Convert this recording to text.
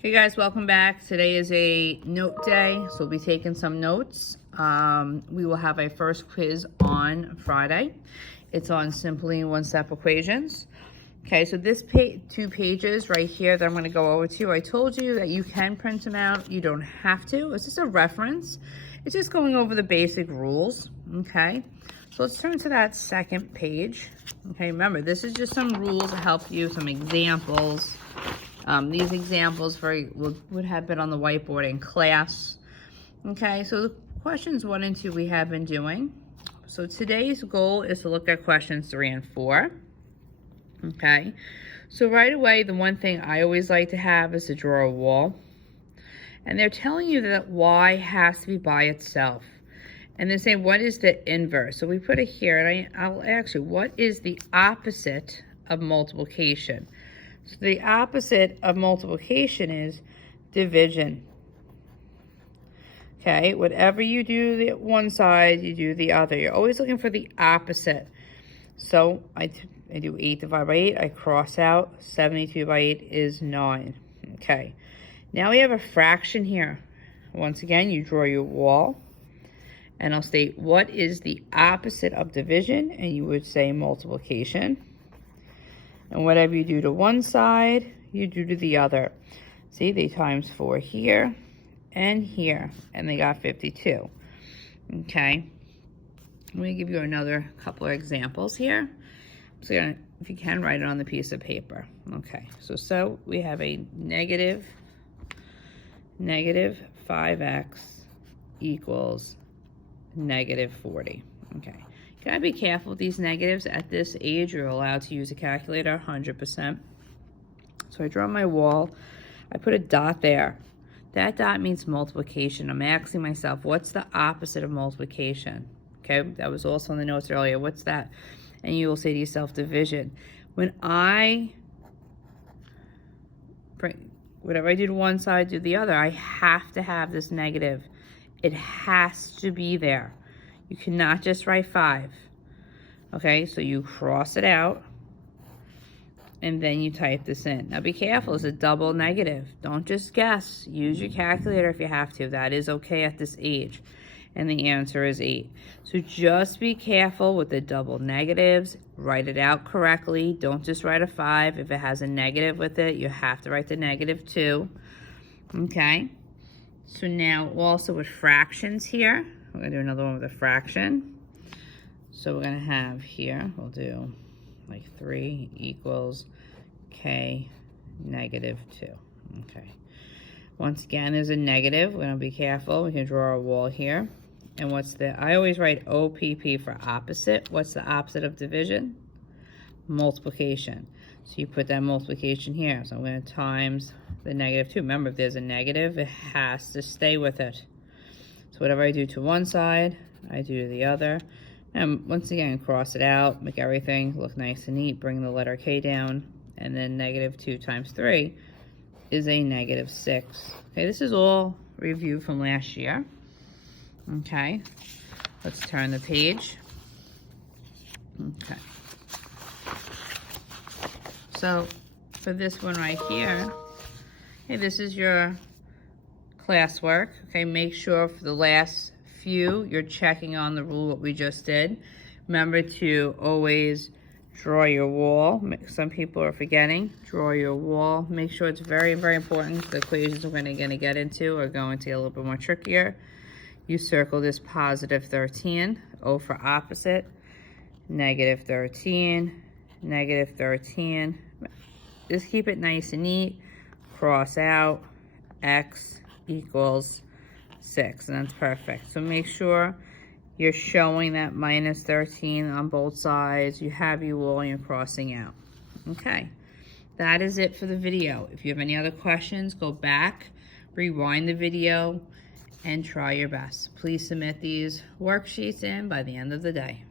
Okay guys, welcome back. Today is a note day, so we'll be taking some notes. We will have a first quiz on Friday. It's on simply one-step equations. Okay, so this two pages right here that I'm going to go over to you, I told you that you can print them out. You don't have to. It's just a reference. It's just going over the basic rules, okay? So let's turn to that second page. Okay, remember, this is just some rules to help you, some examples. These examples would have been on the whiteboard in class. Okay, so the questions 1 and 2 we have been doing. So today's goal is to look at questions 3 and 4. Okay, so right away, the one thing I always like to have is to draw a wall. And they're telling you that y has to be by itself. And they're saying, what is the inverse? So we put it here, and I'll ask you, what is the opposite of multiplication? So the opposite of multiplication is division. Okay, whatever you do the one side, you do the other. You're always looking for the opposite. So I do 8 divided by 8. I cross out. 72 by 8 is 9. Okay, now we have a fraction here. Once again, you draw your wall. And I'll state what is the opposite of division, and you would say multiplication. And whatever you do to one side, you do to the other. See, they times 4 here and here, and they got 52. Okay, I'm going to give you another couple of examples here. So if you can, write it on the piece of paper. Okay, so we have a negative 5x equals negative 40. Okay. You gotta be careful with these negatives. At this age, you're allowed to use a calculator 100%. So I draw my wall. I put a dot there. That dot means multiplication. I'm asking myself, what's the opposite of multiplication? Okay, that was also in the notes earlier. What's that? And you will say to yourself, division. Whatever I do to one side, do the other, I have to have this negative. It has to be there. You cannot just write 5. Okay, so you cross it out, and then you type this in. Now be careful, it's a double negative. Don't just guess. Use your calculator if you have to. That is okay at this age. And the answer is 8. So just be careful with the double negatives. Write it out correctly. Don't just write a 5. If it has a negative with it, you have to write the negative 2. Okay. So now also with fractions here, we're going to do another one with a fraction. So we're going to have here, we'll do like 3 equals k negative 2. Okay. Once again, there's a negative. We're going to be careful. We can draw a wall here. And I always write OPP for opposite. What's the opposite of division? Multiplication. So you put that multiplication here. So I'm going to times the negative 2. Remember, if there's a negative, it has to stay with it. So whatever I do to one side, I do to the other. And once again, cross it out, make everything look nice and neat, bring the letter K down, and then negative 2 times 3 is a negative 6. Okay, this is all review from last year. Okay, let's turn the page. Okay. So for this one right here, okay, this is your classwork. Okay, make sure for the last few, you're checking on the rule what we just did. Remember to always draw your wall. Some people are forgetting. Draw your wall. Make sure it's very, very important. The equations we're going to get into are going to get a little bit more trickier. You circle this positive 13. O for opposite. Negative 13. Negative 13. Just keep it nice and neat. Cross out. X equals 6, and that's perfect. So make sure you're showing that minus 13 on both sides. You have your wall and you're crossing out. Okay, that is it for the video. If you have any other questions, go back, rewind the video, and try your best. Please submit these worksheets in by the end of the day.